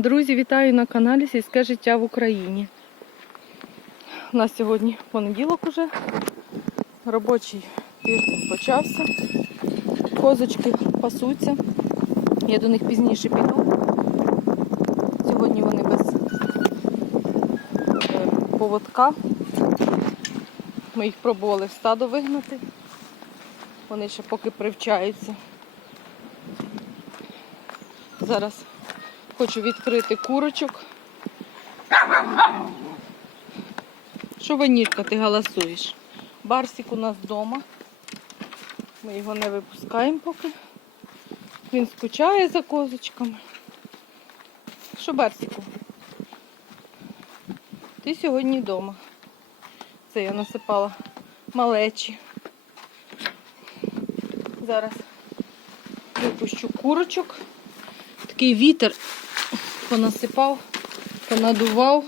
Друзі, вітаю на каналі Сільське життя в Україні. У нас сьогодні понеділок уже. Робочий тиждень почався. Козочки пасуться. Я до них пізніше піду. Сьогодні вони без е, поводка. Ми їх пробували в стадо вигнати. Вони ще поки привчаються. Зараз хочу відкрити курочок. Що Ванірка, ти галасуєш? Барсик у нас вдома. Ми його не випускаємо поки. Він скучає за козочками. Що, Барсику? Ти сьогодні вдома. Це я насипала малечі. Зараз випущу курочок. Такий вітер понасипав, понадував.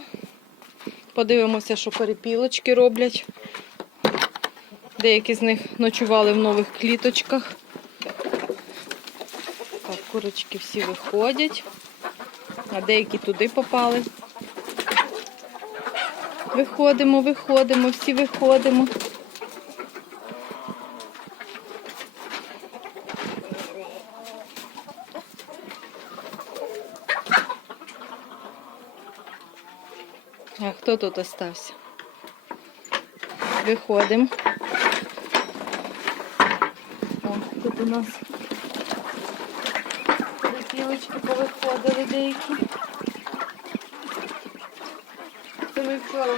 Подивимося, що перепілочки роблять. Деякі з них ночували в нових кліточках. Так, курочки всі виходять, а деякі туди попали. Виходимо, виходимо, всі виходимо. А хто тут остався? Виходимо. О, тут у нас припілочки повиходили деякі. Це ми вчора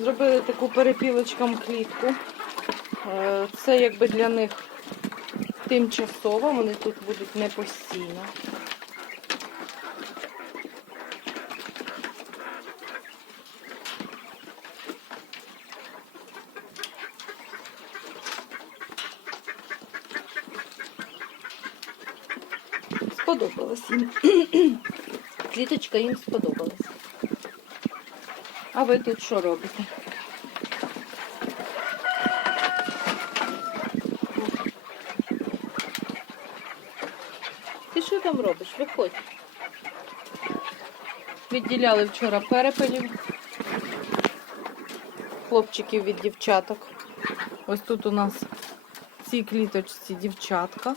зробили таку перепілочкам клітку. Е, Це якби для них тимчасово, вони тут будуть не постійно. Сподобалось їм. Кліточка їм сподобалась. А ви тут що робите? Ти що там робиш? Виходь. Відділяли вчора перепелів, хлопчиків від дівчаток. Ось тут у нас в цій кліточці дівчатка.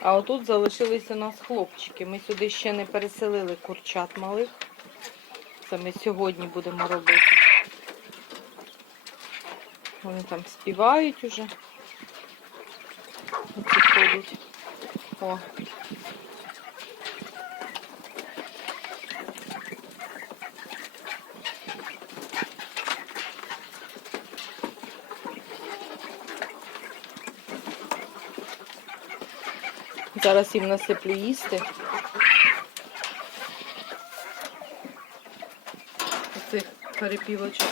А отут залишилися у нас хлопчики. Ми сюди ще не переселили курчат малих. Це ми сьогодні будемо робити. Вони там співають уже. Оці ходять. О. Зараз їм насиплю їсти. Оцих перепілочок.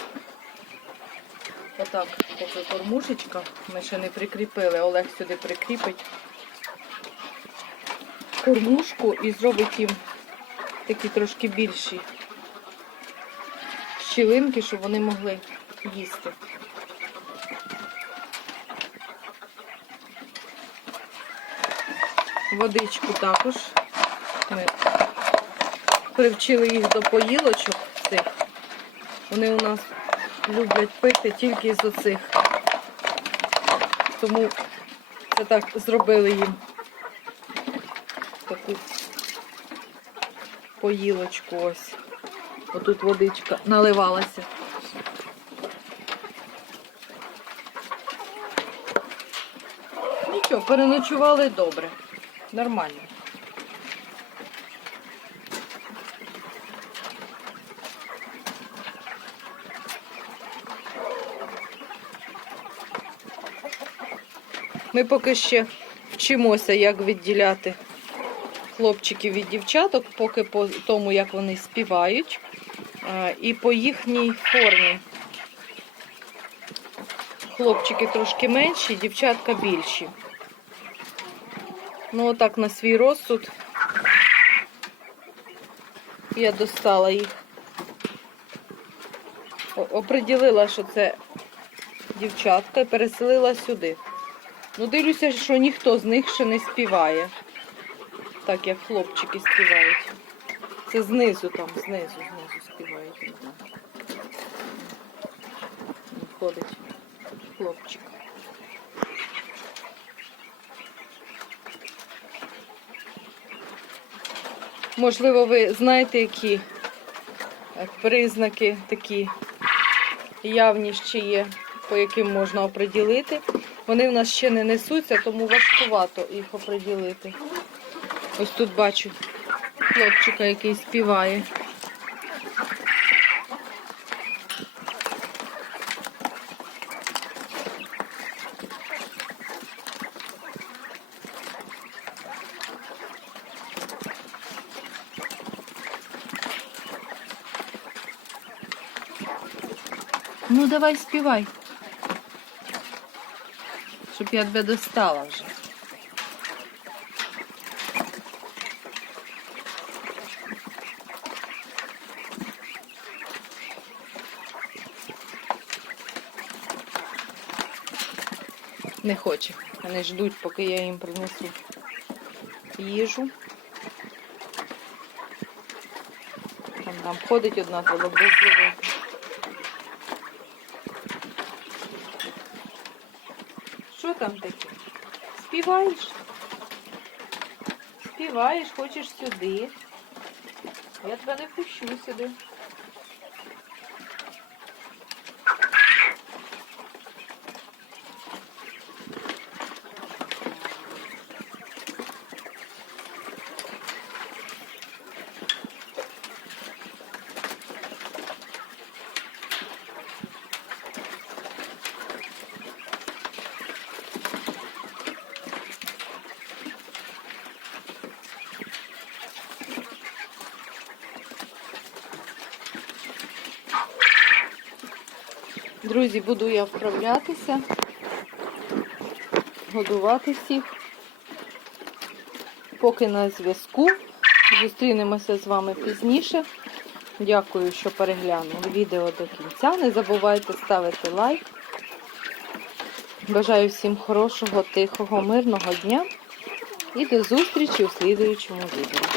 Отак, поки кормушечка. Ми ще не прикріпили. Олег сюди прикріпить кормушку і зробить їм такі трошки більші щілинки, щоб вони могли їсти. Водичку також. Ми привчили їх до поїлочок цих. Вони у нас люблять пити тільки з оцих. Тому це так зробили їм таку поїлочку ось. Отут водичка наливалася. Нічого, переночували добре. Нормально. Ми поки ще вчимося, як відділяти хлопчиків від дівчаток, поки по тому, як вони співають, і по їхній формі. Хлопчики трошки менші, дівчатка більші. Ну, отак на свій розсуд я достала їх. Оприділила, що це дівчатка і переселила сюди. Ну, дивлюся, що ніхто з них ще не співає. Так як хлопчики співають. Це знизу там, знизу, знизу співають. Ходить хлопчик. Можливо, ви знаєте, які е, признаки такі явні ще є, по яким можна оприділити. Вони в нас ще не несуться, тому важкувато їх оприділити. Ось тут бачу хлопчика, який співає. Ну, давай співай. Щоб я тебе достала вже. Не хоче. Вони ждуть, поки я їм принесу їжу. Там, там ходить одна, треба буде Що там таке? Співаєш? Співаєш, хочеш сюди. Я тебе не пущу сюди. Друзі, буду я вправлятися, годувати всіх. Поки на зв'язку. Зустрінемося з вами пізніше. Дякую, що переглянули відео до кінця. Не забувайте ставити лайк. Бажаю всім хорошого, тихого, мирного дня і до зустрічі у слідуючому відео.